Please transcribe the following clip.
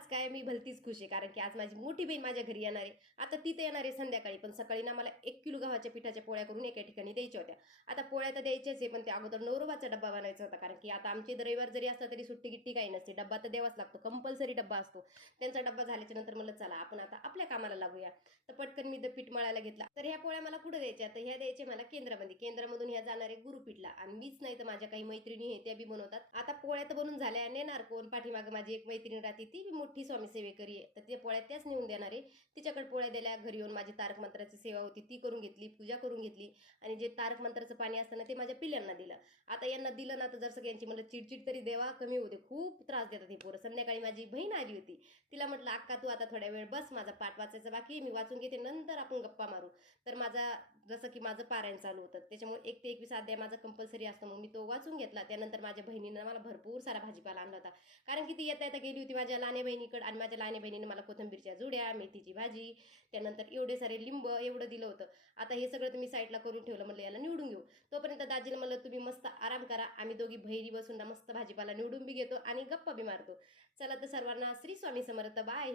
आज काय मी भलतीच खुश आहे, कारण की आज माझी मोठी बहीण माझ्या घरी येणार आहे. आता ती तर येणार आहे संध्याकाळी, पण सकाळी ना मला 1 किलो गव्हाच्या पिठाच्या पोळ्या करून एका ठिकाणी द्यायच्या होत्या. आता पोळ्या तर द्यायच्याच आहे, पण त्या अगोदर नवरोबाचा डब्बा बनवायचा होता, कारण की आता आमची रविवार जरी असला तरी सुट्टी-गिट्टी काही नसते. डब्बा तर द्यावाच लागतो, कंपल्सरी डब्बा असतो. त्यांचा डब्बा झाल्याच्या नंतर म्हणलं चला आपण आता आपल्या कामाला लागूया. तर पटकन मी पीठ मळायला घेतला. तर ह्या पोळ्या मला कुठे द्यायच्या? तर ह्या द्यायच्या मला केंद्रामध्ये. केंद्रामधून ह्या जाणार आहे गुरुपीठला आणि मीच नाही तर माझ्या काही मैत्रिणी आहेत त्या बी बनवतात. आता पोळ्या तर बनून झाल्या, नेणार कोण? पाठीमागे माझी एक मैत्रीण राहते, ती बी मोठी स्वामी सेवेकरी आहे. तर त्या पोळ्या त्याच नेऊन देणार आहे. तिच्याकडे पोळ्या दिल्या, घरी येऊन माझी तारक मंत्राची सेवा होती ती करून घेतली, पूजा करून घेतली आणि जे तारक मंत्राचं पाणी असतं ना ते माझ्या पिल्यांना दिलं. आता यांना दिलं ना तर जर सगळ्यांची म्हणलं चिडचिड तरी देवा कमी होते. खूप त्रास देतात ही पोरं. संध्याकाळी माझी बहीण आली होती. तिला म्हटलं अक्का तू आता थोड्या वेळ बस, माझा पाठ वाचायचा बाकी आहे, मी वाचून घेते, नंतर आपण गप्पा मारू. तर माझा जसं की माझं पारायण चालू होतं, त्याच्यामुळे 1 ते 21 अध्याय माझा कंपल्सरी असतो. मग मी तो वाचून घेतला. त्यानंतर माझ्या बहिणीनं मला भरपूर सारा भाजीपाला आणला होता, कारण की ती येता येता गेली होती माझ्या लहान्या बहिणीकडे आणि माझ्या लहान्या बहिणीने मला कोथिंबीरच्या जुड्या, मेथीची भाजी, त्यानंतर एवढे सारे लिंब एवढं दिलं होतं. आता हे सगळं तुम्ही साईडला करून ठेवलं, म्हणलं याला निवडून घेऊ. तोपर्यंत दाजीनं म्हणलं तुम्ही मस्त आराम करा, आम्ही दोघी बहिणी बसून ना मस्त भाजीपाला निवडून बी घेतो आणि गप्पा बी मारतो. चला तर सर्वांना श्री स्वामी समर्थ. बाय.